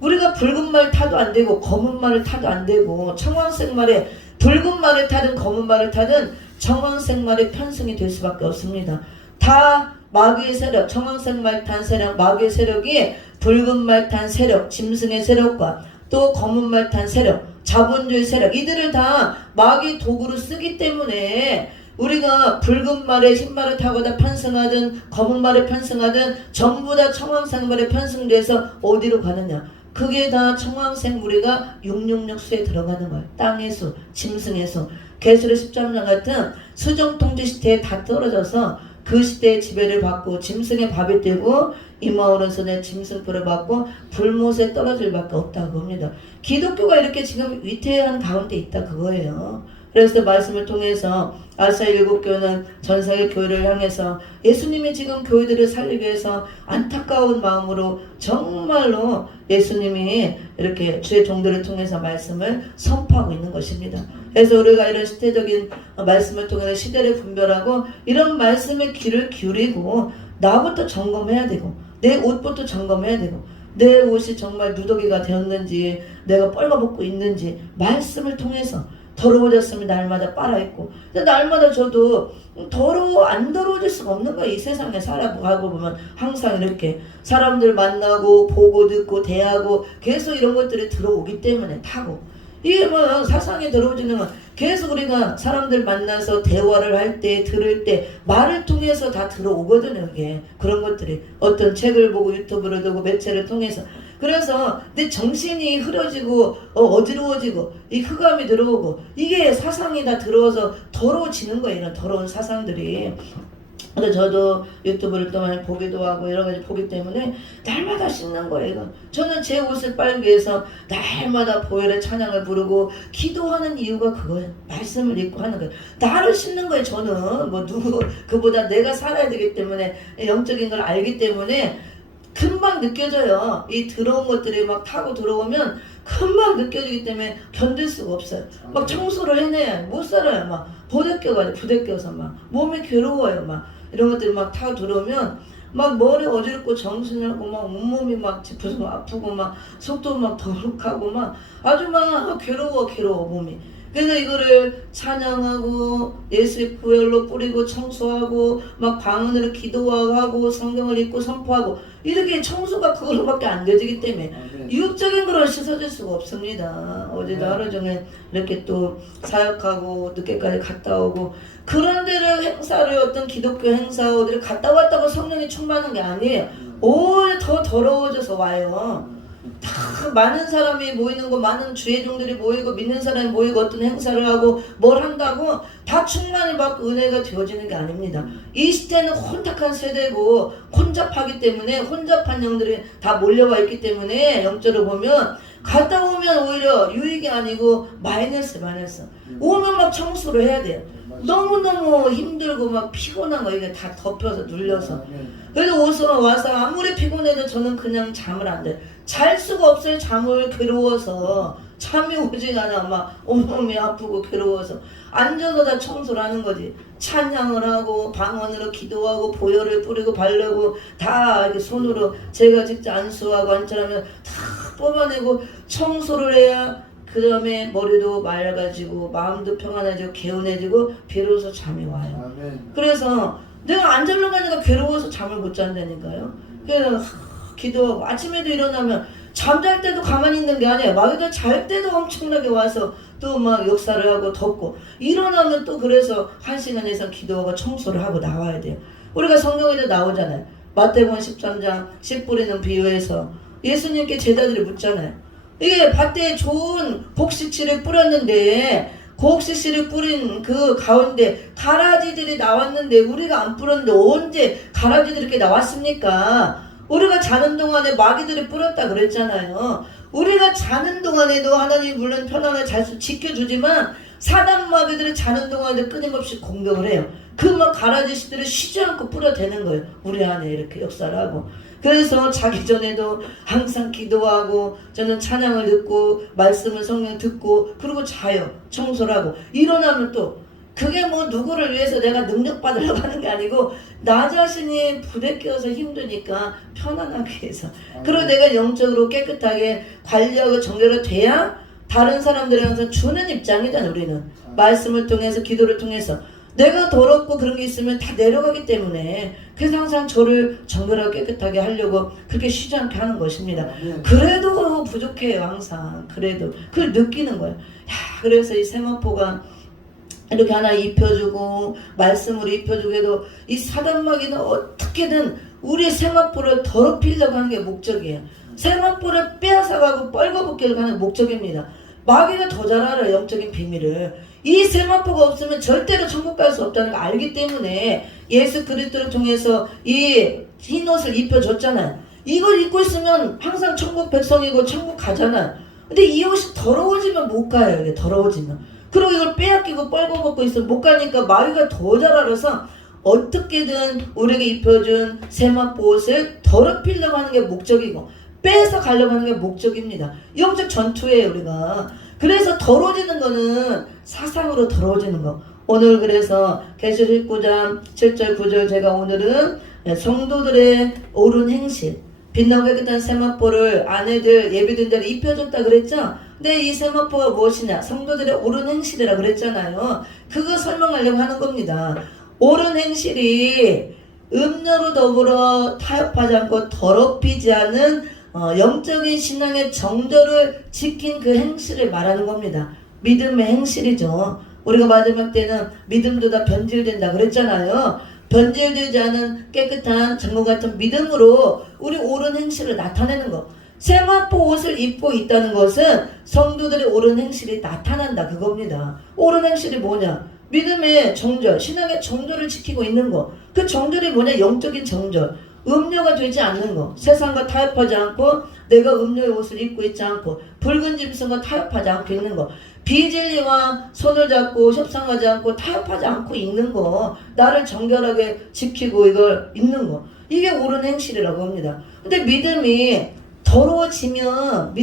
우리가 붉은 말 타도 안 되고 검은 말을 타도 안 되고 청황색 말에 붉은 말을 타든 검은 말을 타든 청황색 말에 편승이 될 수밖에 없습니다. 다 마귀의 세력, 청황색 말 탄 세력, 마귀의 세력이 붉은 말 탄 세력, 짐승의 세력과 또 검은 말 탄 세력, 자본주의 세력 이들을 다 마귀 도구로 쓰기 때문에 우리가 붉은 말에 흰 말을 타고다 편승하든 검은 말에 편승하든 전부 다 청황색 말에 편승돼서 어디로 가느냐 그게 다 청황색 무리가 666 수에 들어가는 거예요. 땅의 수, 짐승의 수 계시록 13장 같은 수정통치 시대에 다 떨어져서 그 시대의 지배를 받고 짐승의 밥이 되고 이마오른손에 짐승표를 받고 불못에 떨어질 밖에 없다고 합니다. 기독교가 이렇게 지금 위태한 가운데 있다 그거예요. 그래서 말씀을 통해서 아시아 7교는 전 세계 교회를 향해서 예수님이 지금 교회들을 살리기 위해서 안타까운 마음으로 정말로 예수님이 이렇게 주의 종들을 통해서 말씀을 선포하고 있는 것입니다. 그래서 우리가 이런 시대적인 말씀을 통해서 시대를 분별하고 이런 말씀에 귀를 기울이고 나부터 점검해야 되고 내 옷부터 점검해야 되고 내 옷이 정말 누더기가 되었는지 내가 뻘거벗고 있는지 말씀을 통해서 더러워졌으면 날마다 빨아입고 날마다 저도 안 더러워질 수가 없는 거예요. 이 세상에 살아가고 보면 항상 이렇게 사람들 만나고 보고 듣고 대하고 계속 이런 것들이 들어오기 때문에 타고 이게 뭐 사상에 들어오지는 건 계속 우리가 사람들 만나서 대화를 할 때 들을 때 말을 통해서 다 들어오거든요. 이게 그런 것들이 어떤 책을 보고 유튜브를 보고 매체를 통해서 그래서 내 정신이 흐려지고 어지러워지고 이 흑암이 들어오고 이게 사상이 다 들어와서 더러워지는 거예요. 이런 더러운 사상들이. 근데 저도 유튜브를 또 많이 보기도 하고 여러 가지 보기 때문에 날마다 씻는 거예요. 저는 제 옷을 빨기 위해서 날마다 보혈의 찬양을 부르고 기도하는 이유가 그거예요. 말씀을 읽고 하는 거예요. 나를 씻는 거예요. 저는 뭐 누구 그보다 내가 살아야 되기 때문에 영적인 걸 알기 때문에 금방 느껴져요. 이 더러운 것들이 막 타고 들어오면 금방 느껴지기 때문에 견딜 수가 없어요. 막 청소를 해내야 못 살아요. 막 부대껴서 막 몸이 괴로워요. 막 이런 것들이 막 타고 들어오면 막 머리 어지럽고 정신하고 막 온몸이 막 짚어서 아프고 막 속도 막 더룩하고 막 아주 막 괴로워 몸이. 그래서 이거를 찬양하고 예수의 보혈로 뿌리고 청소하고 막 방언으로 기도하고 성경을 읽고 선포하고 이렇게 청소가 그걸로밖에 안 되기 때문에 육적인 거를 씻어줄 수가 없습니다. 어제도 하루 종일 이렇게 또 사역하고 늦게까지 갔다 오고 그런 데를 행사를 어떤 기독교 행사 어디를 갔다 왔다고 성령이 충만한 게 아니에요. 오히려 더 더러워져서 와요. 다 많은 사람이 모이는 거, 많은 주의종들이 모이고 믿는 사람이 모이고 어떤 행사를 하고 뭘 한다고 다 충만히 받고 은혜가 되어지는 게 아닙니다. 이 시대는 혼탁한 세대고 혼잡하기 때문에 혼잡한 영들이 다 몰려와 있기 때문에 영적으로 보면 갔다 오면 오히려 유익이 아니고 마이너스. 오면 막 청소를 해야 돼요. 너무너무 힘들고 막 피곤한 거 이게 다 덮여서 눌려서. 그래서 와서 아무리 피곤해도 저는 그냥 잠을 안 돼. 잘 수가 없어요. 잠을 괴로워서. 잠이 오지가 않아. 막 온몸이 아프고 괴로워서. 앉아서 다 청소를 하는 거지. 찬양을 하고 방언으로 기도하고 보혈을 뿌리고 바르고 다 이렇게 손으로 제가 직접 안수하고 안처하면 다 뽑아내고 청소를 해야 그 다음에 머리도 맑아지고 마음도 평안해지고 개운해지고 비로소 잠이 와요. 그래서 내가 안 자려고 하니까 괴로워서 잠을 못 잔다니까요. 그래서 기도하고 아침에도 일어나면 잠잘 때도 가만히 있는 게 아니에요. 마귀가 잘 때도 엄청나게 와서 또 막 역사를 하고 덮고 일어나면 또 그래서 1시간 이상 기도하고 청소를 하고 나와야 돼요. 우리가 성경에도 나오잖아요. 마태복음 13장 씨 뿌리는 비유에서 예수님께 제자들이 묻잖아요. 이게 밭에 좋은 곡식씨를 뿌렸는데 곡식씨를 뿌린 그 가운데 가라지들이 나왔는데 우리가 안 뿌렸는데 언제 가라지들이 이렇게 나왔습니까? 우리가 자는 동안에 마귀들이 뿌렸다 그랬잖아요. 우리가 자는 동안에도 하나님 물론 편안하게 잘 수 지켜주지만 사단 마귀들이 자는 동안에도 끊임없이 공격을 해요. 그 막 가라지씨들을 쉬지 않고 뿌려대는 거예요. 우리 안에 이렇게 역사를 하고. 그래서 자기 전에도 항상 기도하고 저는 찬양을 듣고 말씀을 성경 듣고 그리고 자요. 청소를 하고 일어나면 또 그게 뭐 누구를 위해서 내가 능력 받으려고 하는 게 아니고 나 자신이 부대껴서 힘드니까 편안하게 해서 그리고 내가 영적으로 깨끗하게 관리하고 정결하게 돼야 다른 사람들이 항상 주는 입장이잖아. 우리는 말씀을 통해서 기도를 통해서 내가 더럽고 그런 게 있으면 다 내려가기 때문에 그래서 항상 저를 정결하고 깨끗하게 하려고 그렇게 쉬지 않게 하는 것입니다. 그래도 부족해요. 항상 그래도 그걸 느끼는 거예요. 그래서 이 세마포가 이렇게 하나 입혀주고 말씀으로 입혀주고 해도 이 사단마귀는 어떻게든 우리 세마포를 더럽히려고 하는 게 목적이에요. 세마포를 빼앗아가고 뻘거벗기려고 하는 게 목적입니다. 마귀가 더 잘 알아요. 영적인 비밀을. 이 세마포가 없으면 절대로 천국 갈 수 없다는 걸 알기 때문에 예수 그리스도를 통해서 이 흰옷을 입혀줬잖아요. 이걸 입고 있으면 항상 천국 백성이고 천국 가잖아요. 근데 이 옷이 더러워지면 못 가요. 이게 더러워지면. 그리고 이걸 빼앗기고 뻘거벗고 있으면 못 가니까 마귀가 더 잘 알아서 어떻게든 우리에게 입혀준 세마포 옷을 더럽히려고 하는 게 목적이고 빼서 가려고 하는 게 목적입니다. 영적 전투예요. 우리가. 그래서 더러워지는 거는 사상으로 더러워지는 거. 오늘 그래서 계시록 19장 7절 9절 제가 오늘은 성도들의 옳은 행실 빛나고 깨끗한 세마포를 아내들 예비된 자를 입혀줬다 그랬죠. 근데 이 세마포가 무엇이냐? 성도들의 옳은 행실이라 그랬잖아요. 그거 설명하려고 하는 겁니다. 옳은 행실이 음료로 더불어 타협하지 않고 더럽히지 않은 영적인 신앙의 정도를 지킨 그 행실을 말하는 겁니다. 믿음의 행실이죠. 우리가 마지막 때는 믿음도 다 변질된다 그랬잖아요. 변질되지 않은 깨끗한 정금 같은 믿음으로 우리 옳은 행실을 나타내는 거. 세마포 옷을 입고 있다는 것은 성도들의 옳은 행실이 나타난다 그겁니다. 옳은 행실이 뭐냐? 믿음의 정절, 신앙의 정절을 지키고 있는 거. 그 정절이 뭐냐? 영적인 정절. 음료가 되지 않는 거. 세상과 타협하지 않고 내가 음료의 옷을 입고 있지 않고 붉은 짐승과 타협하지 않고 있는 거. 비진리와 손을 잡고 협상하지 않고 타협하지 않고 있는 거. 나를 정결하게 지키고 이걸 입는 거. 이게 옳은 행실이라고 합니다. 근데 믿음이 더러워지면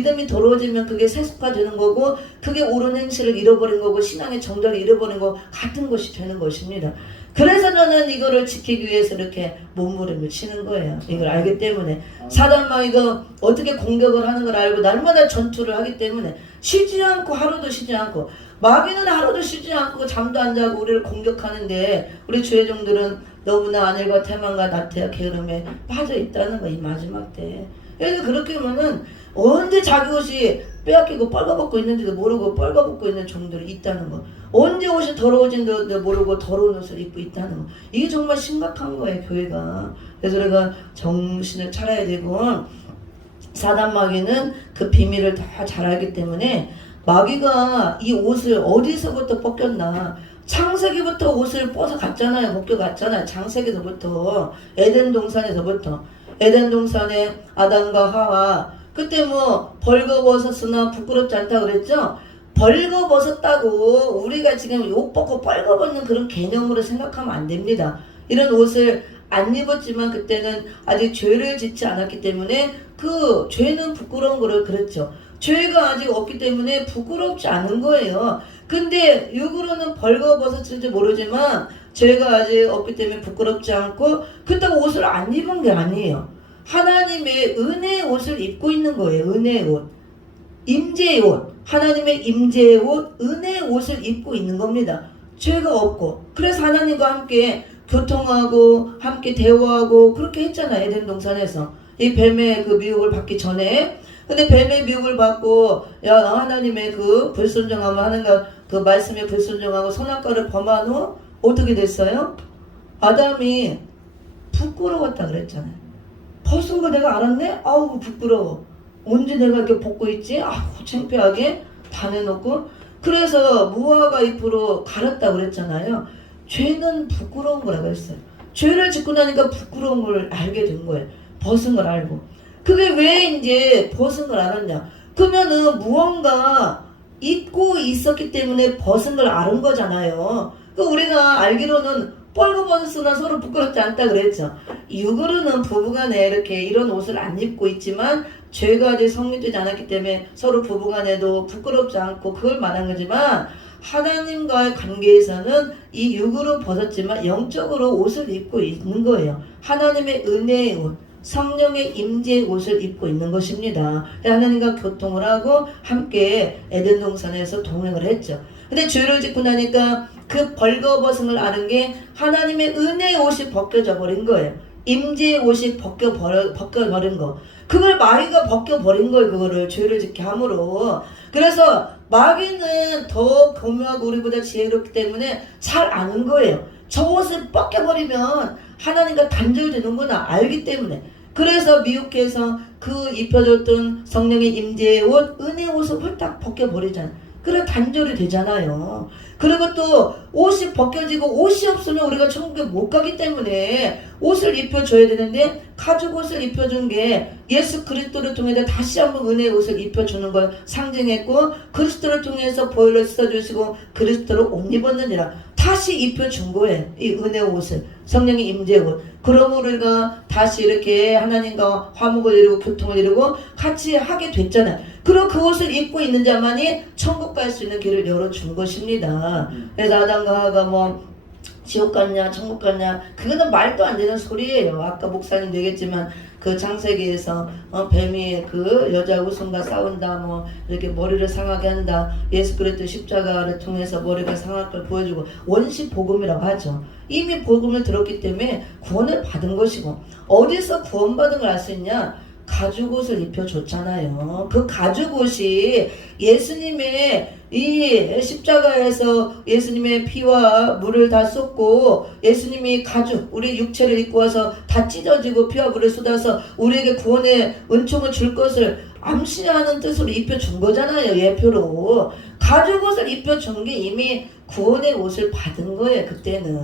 그게 세속화되는 거고 그게 옳은 행실을 잃어버린 거고 신앙의 정절을 잃어버린 거 같은 것이 되는 것입니다. 그래서 저는 이거를 지키기 위해서 이렇게 몸부림을 치는 거예요. 이걸 알기 때문에 사단마귀가 어떻게 공격을 하는 걸 알고 날마다 전투를 하기 때문에 쉬지 않고 하루도 쉬지 않고 마귀는 하루도 쉬지 않고 잠도 안 자고 우리를 공격하는데 우리 죄종들은 너무나 하늘과 태만과 나태와 게으름에 빠져 있다는 거야, 이 마지막 때. 그래서 그렇게 하면은 언제 자기 옷이 빼앗기고 빨가벗고 있는지도 모르고 빨가벗고 있는 종들이 있다는 거. 언제 옷이 더러워진지도 모르고 더러운 옷을 입고 있다는 거. 이게 정말 심각한 거예요, 교회가. 그래서 우리가 정신을 차려야 되고, 사단 마귀는 그 비밀을 다 잘 알기 때문에 마귀가 이 옷을 어디서부터 벗겼나. 창세기부터 옷을 벗어갔잖아요. 벗겨갔잖아요. 창세기서부터. 에덴 동산에서부터. 에덴 동산에 아담과 하와, 그때 뭐 벌거벗었으나 부끄럽지 않다 그랬죠? 벌거벗었다고 우리가 지금 옷 벗고 빨거벗는 그런 개념으로 생각하면 안 됩니다. 이런 옷을 안 입었지만 그때는 아직 죄를 짓지 않았기 때문에 그 죄는 부끄러운 거를 그랬죠. 죄가 아직 없기 때문에 부끄럽지 않은 거예요. 근데 육으로는 벌거벗었을지 모르지만 죄가 아직 없기 때문에 부끄럽지 않고 그렇다고 옷을 안 입은 게 아니에요. 하나님의 은혜의 옷을 입고 있는 거예요. 은혜의 옷. 임재의 옷. 하나님의 임재의 옷, 은혜의 옷을 입고 있는 겁니다. 죄가 없고. 그래서 하나님과 함께 교통하고 함께 대화하고 그렇게 했잖아요. 에덴 동산에서. 이 뱀의 그 미혹을 받기 전에. 근데 뱀의 미혹을 받고 야 하나님의 그 불순종하면 하는가 그 말씀에 불순종하고 선악과를 범한 후 어떻게 됐어요? 아담이 부끄러웠다 그랬잖아요. 벗은 거 내가 알았네? 아우 부끄러워. 언제 내가 이렇게 벗고 있지? 아우 창피하게 다 내놓고. 그래서 무화과 잎으로 가렸다 그랬잖아요. 죄는 부끄러운 거라고 했어요. 죄를 짓고 나니까 부끄러운 걸 알게 된 거예요. 벗은 걸 알고. 그게 왜 이제 벗은 걸 알았냐? 그러면은 무언가 입고 있었기 때문에 벗은 걸 아는 거잖아요. 그 우리가 알기로는 뻘거벗었으나 서로 부끄럽지 않다 그랬죠. 육으로는 부부간에 이렇게 이런 옷을 안 입고 있지만 죄가 아직 성립되지 않았기 때문에 서로 부부간에도 부끄럽지 않고 그걸 말한 거지만 하나님과의 관계에서는 이 육으로 벗었지만 영적으로 옷을 입고 있는 거예요. 하나님의 은혜의 옷, 성령의 임재의 옷을 입고 있는 것입니다. 하나님과 교통을 하고 함께 에덴 동산에서 동행을 했죠. 근데 죄를 짓고 나니까 그 벌거벗음을 아는 게 하나님의 은혜의 옷이 벗겨져 버린 거예요. 임재의 옷이 벗겨버린 거. 그걸 마귀가 벗겨버린 거예요. 그거를 죄를 짓게 함으로. 그래서 마귀는 더 교묘하고 우리보다 지혜롭기 때문에 잘 아는 거예요. 저 옷을 벗겨버리면 하나님과 단절되는구나 알기 때문에. 그래서 미혹해서 그 입혀줬던 성령의 임재의 옷, 은혜의 옷을 홀딱 벗겨버리잖아요. 그래 단절이 되잖아요. 그리고 또 옷이 벗겨지고 옷이 없으면 우리가 천국에 못 가기 때문에 옷을 입혀줘야 되는데 가죽 옷을 입혀준 게 예수 그리스도를 통해서 다시 한번 은혜의 옷을 입혀주는 걸 상징했고 그리스도를 통해서 보혈로 씻어주시고 그리스도로 옷 입었느니라 다시 입혀준 거예요. 이 은혜의 옷을 성령의 임재의 옷. 그러므로 우리가 다시 이렇게 하나님과 화목을 이루고 교통을 이루고 같이 하게 됐잖아요. 그리고 그 옷을 입고 있는 자만이 천국 갈 수 있는 길을 열어준 것입니다. 그래서 아담과 하와가 뭐 지옥 갔냐 천국 갔냐 그거는 말도 안 되는 소리예요. 아까 목사님도 얘기했지만 그 창세기에서 뱀이 그 여자 우승과 싸운다 뭐 이렇게 머리를 상하게 한다 예수 그리스도 십자가를 통해서 머리가 상할 걸 보여주고 원시 복음이라고 하죠. 이미 복음을 들었기 때문에 구원을 받은 것이고 어디서 구원받은 걸 알 수 있냐? 가죽옷을 입혀줬잖아요. 그 가죽옷이 예수님의 이 십자가에서 예수님의 피와 물을 다 쏟고 예수님이 가죽 우리 육체를 입고 와서 다 찢어지고 피와 물을 쏟아서 우리에게 구원의 은총을 줄 것을 암시하는 뜻으로 입혀준 거잖아요. 예표로 가죽옷을 입혀준 게 이미 구원의 옷을 받은 거예요. 그때는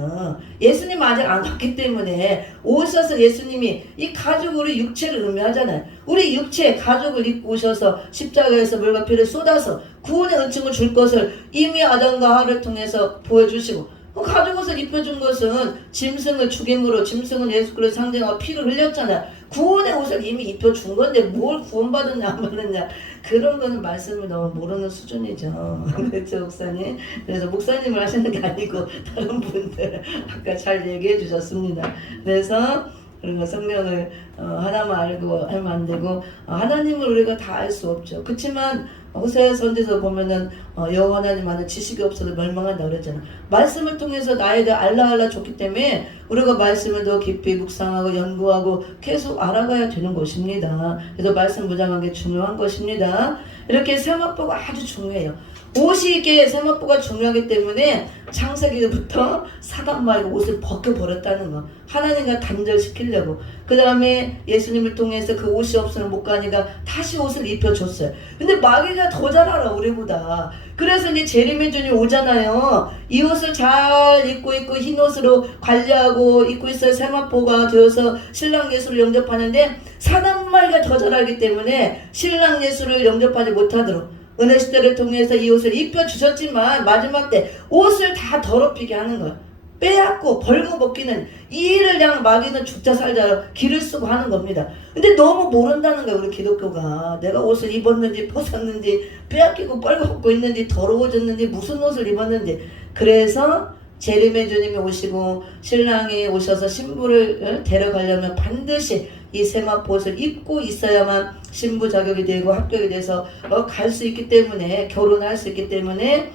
예수님 아직 안 왔기 때문에 오셔서 예수님이 이 가죽 우리 육체를 의미하잖아요. 우리 육체 가죽을 입고 오셔서 십자가에서 물과 피를 쏟아서 구원의 은총을 줄 것을 이미 아담과 하와를 통해서 보여주시고 그 가죽옷을 입혀준 것은 짐승을 죽임으로 짐승은 예수 그리스도 상징하고 피를 흘렸잖아요. 구원의 옷을 이미 입혀준 건데 뭘 구원받았냐 안 받았냐 그런 거는 말씀을 너무 모르는 수준이죠. 그렇죠 목사님? 그래서 목사님을 하시는 게 아니고 다른 분들 아까 잘 얘기해 주셨습니다. 그래서 그리고 성경을 하나만 알고 하면 안 되고 하나님을 우리가 다 알 수 없죠. 그렇지만 호세아 선지서 보면은 여호와 하나님 안에 지식이 없어도 멸망한다 그랬잖아. 말씀을 통해서 나에 대해 알라 줬기 때문에 우리가 말씀을 더 깊이 묵상하고 연구하고 계속 알아가야 되는 것입니다. 그래서 말씀 무장한 게 중요한 것입니다. 이렇게 세마포가 아주 중요해요. 옷이 이게 세마포가 중요하기 때문에 창세기부터 사단마귀가 옷을 벗겨버렸다는 거. 하나님과 단절시키려고. 그 다음에 예수님을 통해서 그 옷이 없으면 못 가니까 다시 옷을 입혀줬어요. 근데 마귀가 더 잘 알아 우리보다. 그래서 이제 재림의 주님 오잖아요. 이 옷을 잘 입고 있고 흰 옷으로 관리하고 입고 있어야 세마포가 되어서 신랑 예수를 영접하는데 사단마귀가 더 잘 알기 때문에 신랑 예수를 영접하지 못하도록 은혜 시대를 통해서 이 옷을 입혀주셨지만 마지막 때 옷을 다 더럽히게 하는 거야. 빼앗고 벌거벗기는 이 일을 그냥 마귀는 죽자 살자 기를 쓰고 하는 겁니다. 근데 너무 모른다는 거야 우리 기독교가. 내가 옷을 입었는지 벗었는지 빼앗기고 벌거벗고 있는지 더러워졌는지 무슨 옷을 입었는지. 그래서 재림의 주님이 오시고 신랑이 오셔서 신부를 데려가려면 반드시 이 세마포 옷을 입고 있어야만 신부 자격이 되고 합격이 돼서 갈 수 있기 때문에 결혼할 수 있기 때문에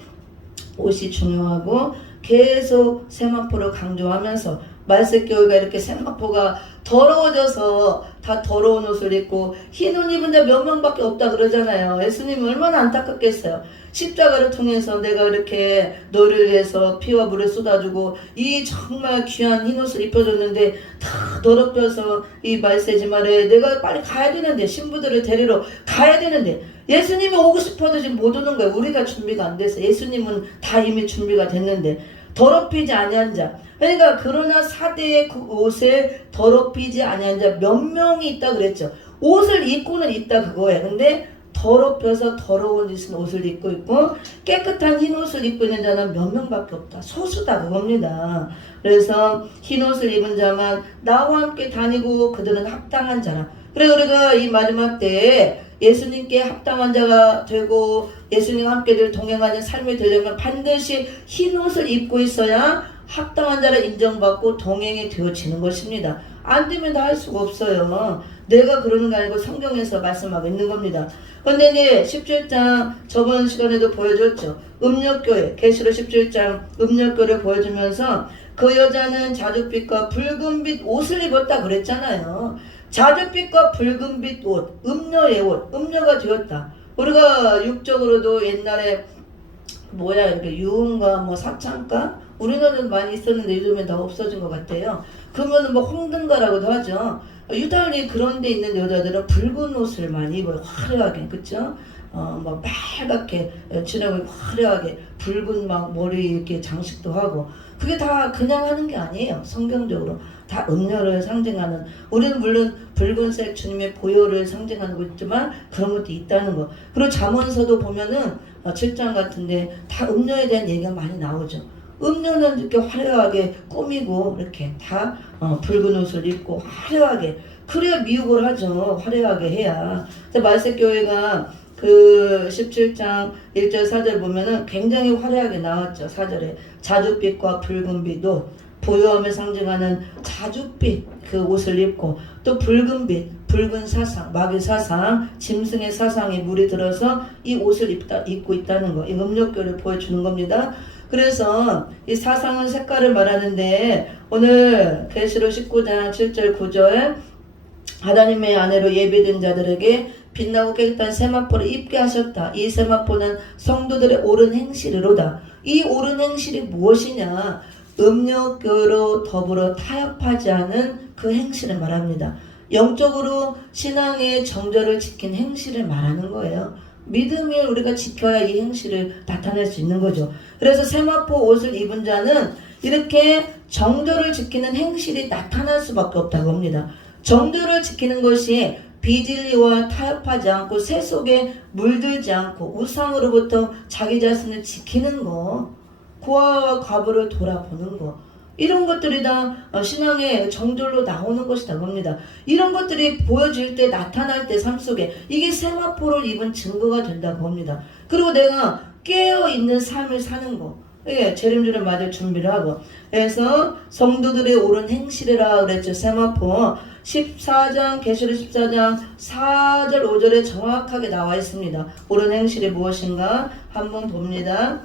옷이 중요하고 계속 세마포를 강조하면서 말세교회가 이렇게 세마포가 더러워져서 다 더러운 옷을 입고 흰 옷 입은 자 몇 명밖에 없다 그러잖아요. 예수님이 얼마나 안타깝겠어요. 십자가를 통해서 내가 이렇게 너를 위해서 피와 물을 쏟아주고 이 정말 귀한 흰 옷을 입혀줬는데 다 더럽혀서 이 말세지 말에 내가 빨리 가야 되는데 신부들을 데리러 가야 되는데 예수님이 오고 싶어도 지금 못 오는 거예요. 우리가 준비가 안 돼서. 예수님은 다 이미 준비가 됐는데 더럽히지 아니한 자. 그러니까 그러나 사대의 그 옷에 더럽히지 아니한 자 몇 명이 있다 그랬죠. 옷을 입고는 있다 그거예요. 근데 더럽혀서 더러운 옷을 입고 있고 깨끗한 흰 옷을 입고 있는 자는 몇 명밖에 없다. 소수다 그겁니다. 그래서 흰 옷을 입은 자만 나와 함께 다니고 그들은 합당한 자라. 그래 우리가 이 마지막 때에 예수님께 합당한 자가 되고 예수님과 함께 늘 동행하는 삶이 되려면 반드시 흰 옷을 입고 있어야 합당한 자를 인정받고 동행이 되어지는 것입니다. 안 되면 다 할 수가 없어요. 내가 그러는 게 아니고 성경에서 말씀하고 있는 겁니다. 그런데 이제 17장 저번 시간에도 보여줬죠. 음력교회 계시록 17장 음력교회를 보여주면서 그 여자는 자줏빛과 붉은빛 옷을 입었다 그랬잖아요. 자줏빛과 붉은빛 옷, 음녀의 옷, 음녀가 되었다. 우리가 육적으로도 옛날에 이렇게 유흥가 뭐 사창가 우리나라도 많이 있었는데 요즘에 다 없어진 것 같아요. 그러면은 뭐 홍등가라고도 하죠. 유달리 그런 데 있는 여자들은 붉은 옷을 많이 입어요. 화려하게, 그쵸? 뭐 빨갛게 칠하고 화려하게 붉은 막 머리 이렇게 장식도 하고 그게 다 그냥 하는 게 아니에요. 성경적으로 다 음녀를 상징하는. 우리는 물론 붉은색 주님의 보혈을 상징하는 거 있지만 그런 것도 있다는 거. 그리고 잠언서도 보면은 7장 같은데 다 음녀에 대한 얘기가 많이 나오죠. 음녀는 이렇게 화려하게 꾸미고 이렇게 다 붉은 옷을 입고 화려하게 그래야 미혹을 하죠. 화려하게 해야. 말세교회가 그 17장 1절 4절 보면은 굉장히 화려하게 나왔죠. 4절에 자줏빛과 붉은빛 옷 보혈함을 상징하는 자줏빛 그 옷을 입고 또 붉은빛 붉은 사상 마귀 사상 짐승의 사상이 물이 들어서 이 옷을 입고 있다는 거. 이 음력교를 보여주는 겁니다. 그래서 이 사상은 색깔을 말하는데 오늘 계시록 19장 7절 9절 하나님의 아내로 예비된 자들에게 빛나고 깨끗한 세마포를 입게 하셨다. 이 세마포는 성도들의 옳은 행실이로다. 이 옳은 행실이 무엇이냐? 음력교로 더불어 타협하지 않은 그 행실을 말합니다. 영적으로 신앙의 정절을 지킨 행실을 말하는 거예요. 믿음을 우리가 지켜야 이 행실을 나타낼 수 있는 거죠. 그래서 세마포 옷을 입은 자는 이렇게 정절을 지키는 행실이 나타날 수밖에 없다고 합니다. 정절을 지키는 것이 비진리와 타협하지 않고 새 속에 물들지 않고 우상으로부터 자기 자신을 지키는 거, 고아와 과부를 돌아보는 거, 이런 것들이 다 신앙의 정절로 나오는 것이라고 합니다. 이런 것들이 보여질 때 나타날 때 삶 속에 이게 세마포를 입은 증거가 된다고 합니다. 그리고 내가 깨어있는 삶을 사는 거, 예, 재림주를 맞을 준비를 하고. 그래서 성도들의 옳은 행실이라 그랬죠. 세마포 14장 계시록 14장 4절 5절에 정확하게 나와 있습니다. 옳은 행실이 무엇인가 한번 봅니다.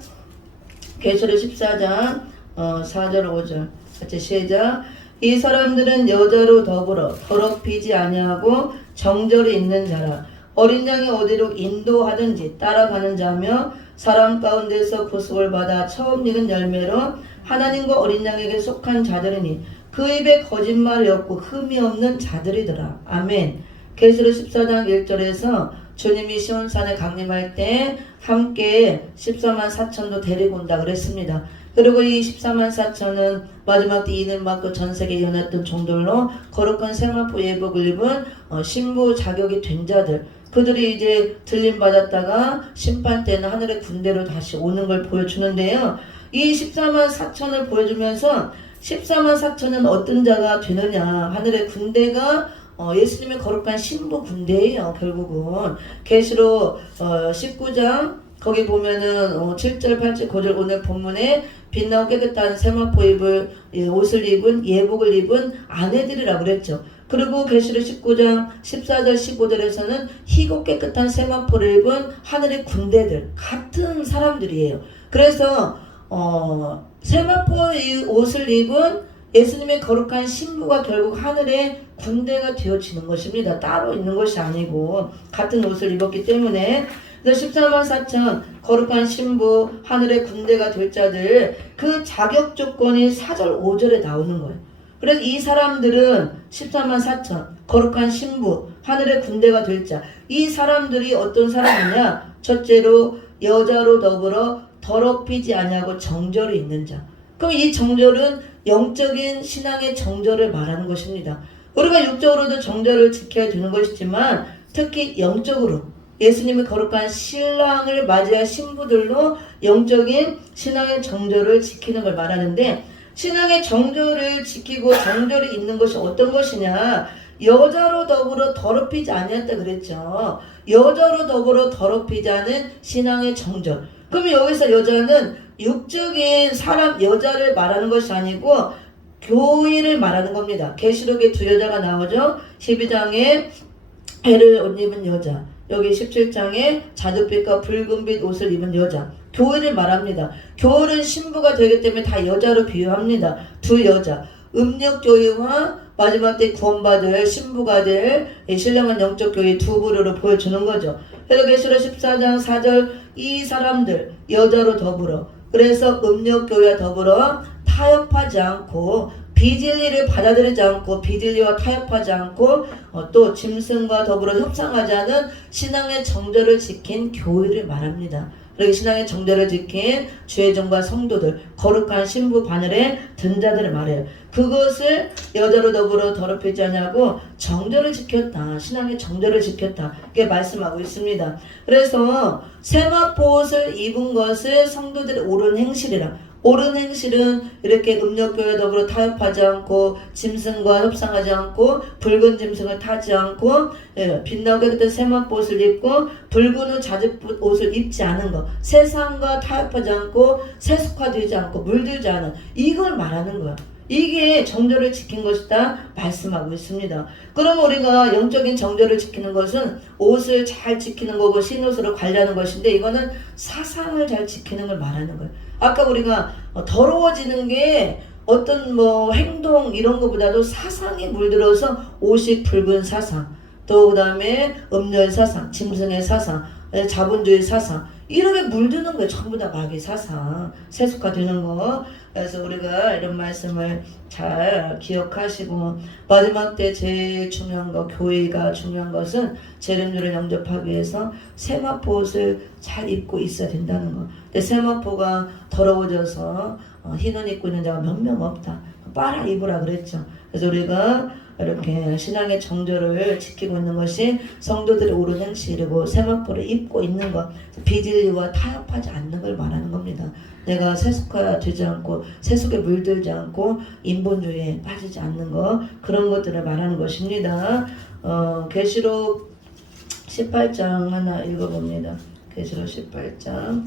계시록 14장 4절 5절 같이 시작. 이 사람들은 여자로 더불어 더럽히지 아니하고 정절이 있는 자라. 어린 양이 어디로 인도하든지 따라가는 자며 사람 가운데서 구속을 받아 처음 익은 열매로 하나님과 어린 양에게 속한 자들이니 그 입에 거짓말이 없고 흠이 없는 자들이더라. 아멘. 계시록 14장 1절에서 주님이 시온산에 강림할 때 함께 14만 4천도 데리고 온다 그랬습니다. 그리고 이 14만 4천은 마지막 때 인을 맞고 전세계에 연했던 종들로 거룩한 세마포 예복을 입은 신부 자격이 된 자들, 그들이 이제 들림 받았다가 심판 때는 하늘의 군대로 다시 오는 걸 보여주는데요. 이 14만 4천을 보여주면서 14만 4천은 어떤 자가 되느냐, 하늘의 군대가 예수님의 거룩한 신부 군대예요. 결국은 계시록 19장 거기 보면은 7절 8절 9절 오늘 본문에 빛나고 깨끗한 세마포 옷을 입은 예복을 입은 아내들이라고 그랬죠. 그리고 계시록 19장 14절 15절에서는 희고 깨끗한 세마포를 입은 하늘의 군대들, 같은 사람들이에요. 그래서 세마포 옷을 입은 예수님의 거룩한 신부가 결국 하늘의 군대가 되어지는 것입니다. 따로 있는 것이 아니고 같은 옷을 입었기 때문에. 그래서 14만 4천 거룩한 신부 하늘의 군대가 될 자들, 그 자격 조건이 4절 5절에 나오는 거예요. 그래서 이 사람들은 14만 4천 거룩한 신부 하늘의 군대가 될 자, 이 사람들이 어떤 사람이냐, 첫째로 여자로 더불어 더럽히지 아니하고 정절이 있는 자. 그럼 이 정절은 영적인 신앙의 정절을 말하는 것입니다. 우리가 육적으로도 정절을 지켜야 되는 것이지만 특히 영적으로 예수님의 거룩한 신랑을 맞이할 신부들로 영적인 신앙의 정절을 지키는 걸 말하는데, 신앙의 정절을 지키고 정절이 있는 것이 어떤 것이냐, 여자로 더불어 더럽히지 아니했다 그랬죠. 여자로 더불어 더럽히지 않은 신앙의 정절. 그럼 여기서 여자는 육적인 사람 여자를 말하는 것이 아니고 교회를 말하는 겁니다. 계시록에 두 여자가 나오죠. 12장에 해를 옷 입은 여자, 여기 17장에 자줏빛과 붉은빛 옷을 입은 여자, 교회를 말합니다. 교회는 신부가 되기 때문에 다 여자로 비유합니다. 두 여자, 음력교회와 마지막 때 구원받을 신부가 될 신령한 영적교회 두 부류로 보여주는 거죠. 그래서 계시록 14장 4절 이 사람들 여자로 더불어, 그래서 음력교회와 더불어 타협하지 않고 비진리를 받아들이지 않고 비진리와 타협하지 않고 또 짐승과 더불어 협상하지 않은 신앙의 정절을 지킨 교회를 말합니다. 그리고 신앙의 정절을 지킨 주의종과 성도들, 거룩한 신부 바늘에 든 자들을 말해요. 그것을 여자로 더불어 더럽히지 않냐고 정절을 지켰다, 신앙의 정절을 지켰다, 이렇게 말씀하고 있습니다. 그래서 세마포 옷을 입은 것을 성도들의 옳은 행실이라. 옳은 행실은 이렇게 음력교회 더불어 타협하지 않고 짐승과 협상하지 않고 붉은 짐승을 타지 않고 빛나고 깨끗한 세마포 옷을 입고 붉은 옷 자줏빛 옷을 입지 않은 것, 세상과 타협하지 않고 세속화되지 않고 물들지 않은, 이걸 말하는 거야. 이게 정절을 지킨 것이다 말씀하고 있습니다. 그럼 우리가 영적인 정절을 지키는 것은 옷을 잘 지키는 거고 신옷으로 관리하는 것인데, 이거는 사상을 잘 지키는 걸 말하는 거예요. 아까 우리가 더러워지는 게 어떤 행동 이런 것보다도 사상이 물들어서 옷이 붉은 사상, 또 그 다음에 음료의 사상, 짐승의 사상, 자본주의 사상, 이렇게 물드는 거예요. 전부 다 마귀 사상, 세속화되는 거. 그래서 우리가 이런 말씀을 잘 기억하시고, 마지막 때 제일 중요한 거, 교회가 중요한 것은 재림주를 영접하기 위해서 세마포 옷을 잘 입고 있어야 된다는 거. 근데 세마포가 더러워져서 흰 옷 입고 있는 자가 몇 명 없다. 빨아 입으라 그랬죠. 그래서 우리가 이렇게 신앙의 정절을 지키고 있는 것이 성도들의 옳은 행실이고, 세마포를 입고 있는 것, 비진리와 타협하지 않는 걸 말하는 겁니다. 내가 세속화되지 않고 세속에 물들지 않고 인본주의에 빠지지 않는 것, 그런 것들을 말하는 것입니다. 계시록 18장 하나 읽어봅니다. 계시록 18장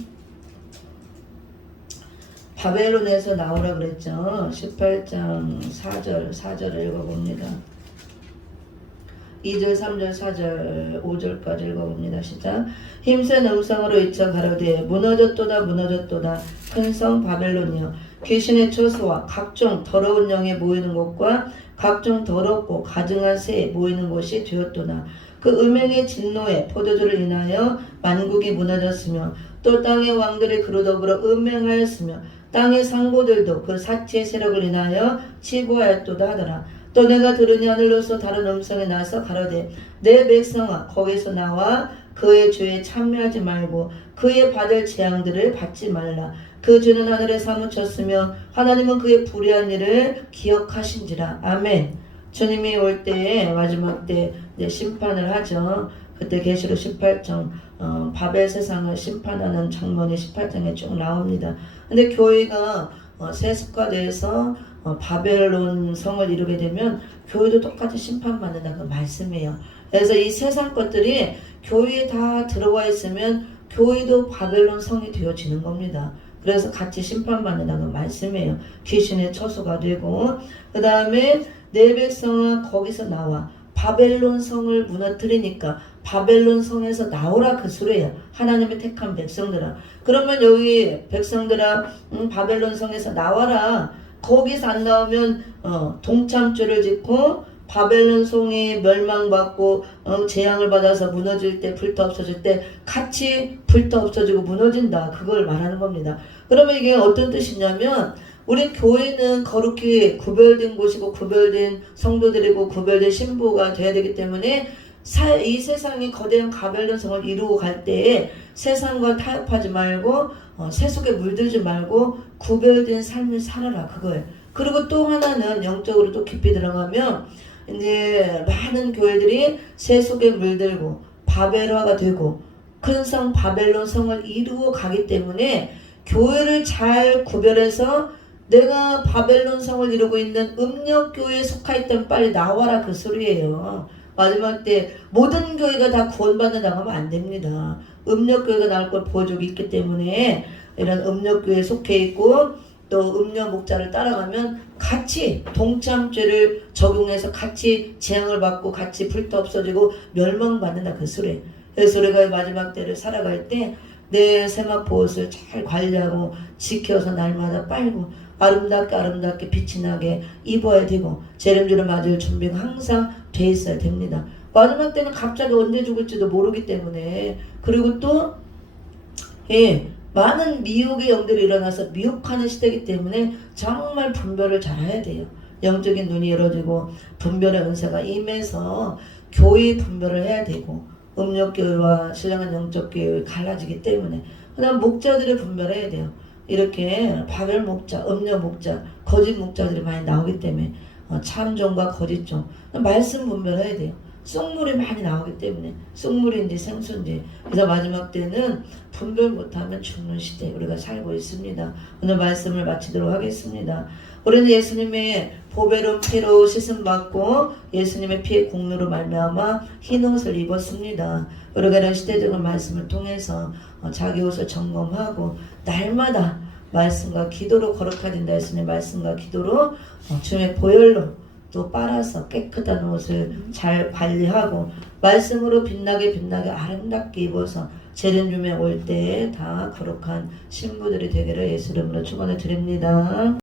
바벨론에서 나오라 그랬죠. 18장 4절 읽어봅니다. 2절, 3절, 4절, 5절까지 읽어봅니다. 시작. 힘센 음성으로 외쳐 가로되 무너졌도다 무너졌도다 큰 성 바벨론이여 귀신의 처소와 각종 더러운 영에 모이는 곳과 각종 더럽고 가증한 새에 모이는 곳이 되었도다. 그 음행의 진노에 포도주를 인하여 만국이 무너졌으며 또 땅의 왕들이 그로 더불어 음행하였으며 땅의 상고들도 그 사치의 세력을 인하여 치부하였도다 하더라. 또 내가 들으니 하늘로서 다른 음성이 나서 가로되 내 백성아 거기서 나와 그의 죄에 참여하지 말고 그의 받을 재앙들을 받지 말라. 그 죄는 하늘에 사무쳤으며 하나님은 그의 불의한 일을 기억하신지라. 아멘. 주님이 올 때에 마지막 때 심판을 하죠. 그때 계시록 18장 바벨 세상을 심판하는 장면이 18장에 쭉 나옵니다. 근데 교회가 세습화돼서 바벨론 성을 이루게 되면 교회도 똑같이 심판받는다는 말씀이에요. 그래서 이 세상 것들이 교회에 다 들어와 있으면 교회도 바벨론 성이 되어지는 겁니다. 그래서 같이 심판받는다는 말씀이에요. 귀신의 처소가 되고 그 다음에 내 백성아 거기서 나와. 바벨론 성을 무너뜨리니까 바벨론 성에서 나오라 그 소리예요. 하나님의 택한 백성들아. 그러면 여기 백성들아 바벨론 성에서 나와라. 거기서 안 나오면 동참죄를 짓고 바벨론 성이 멸망받고 재앙을 받아서 무너질 때 불타 없어질 때 같이 불타 없어지고 무너진다. 그걸 말하는 겁니다. 그러면 이게 어떤 뜻이냐면 우리 교회는 거룩히 구별된 곳이고 구별된 성도들이고 구별된 신부가 돼야 되기 때문에 이 세상이 거대한 바벨론 성을 이루고 갈 때에 세상과 타협하지 말고 세속에 물들지 말고 구별된 삶을 살아라 그거예요. 그리고 또 하나는 영적으로 또 깊이 들어가면 이제 많은 교회들이 세속에 물들고 바벨화가 되고 큰 성 바벨론 성을 이루고 가기 때문에 교회를 잘 구별해서 내가 바벨론 성을 이루고 있는 음력교회에 속하였다면 빨리 나와라 그 소리예요. 마지막 때 모든 교회가 다 구원받는다고 하면 안 됩니다. 음력교회가 나올 걸 보여주고 있기 때문에 이런 음력교회에 속해 있고 또 음력 목자를 따라가면 같이 동참죄를 적용해서 같이 재앙을 받고 같이 불타 없어지고 멸망받는다 그 소리. 그래서 우리가 마지막 때를 살아갈 때 내 세마포 옷을 잘 관리하고 지켜서 날마다 빨고 아름답게 빛이 나게 입어야 되고 재림주를 맞을 준비가 항상 돼 있어야 됩니다. 마지막 때는 갑자기 언제 죽을지도 모르기 때문에 그리고 또 많은 미혹의 영들이 일어나서 미혹하는 시대이기 때문에 정말 분별을 잘 해야 돼요. 영적인 눈이 열어지고 분별의 은사가 임해서 교회 분별을 해야 되고 음력교회와 신령한 영적교회가 갈라지기 때문에 그 다음 목자들을 분별해야 돼요. 이렇게 바벨 목자, 음력 목자, 거짓 목자들이 많이 나오기 때문에 참종과 거짓종 말씀 분별해야 돼요. 쑥물이 많이 나오기 때문에 쑥물인지 생수인지 그래서 마지막 때는 분별 못하면 죽는 시대에 우리가 살고 있습니다. 오늘 말씀을 마치도록 하겠습니다. 우리는 예수님의 보배로운 피로 씻음받고 예수님의 피의 공로로 말미암아 흰 옷을 입었습니다. 우리가 이런 시대적인 말씀을 통해서 자기 옷을 점검하고 날마다 말씀과 기도로 거룩해진다 했으니 말씀과 기도로 주님의 보혈로 또 빨아서 깨끗한 옷을 잘 관리하고 말씀으로 빛나게 아름답게 입어서 재림주에 올 때에 다 거룩한 신부들이 되기를 예수 이름으로 축원해 드립니다.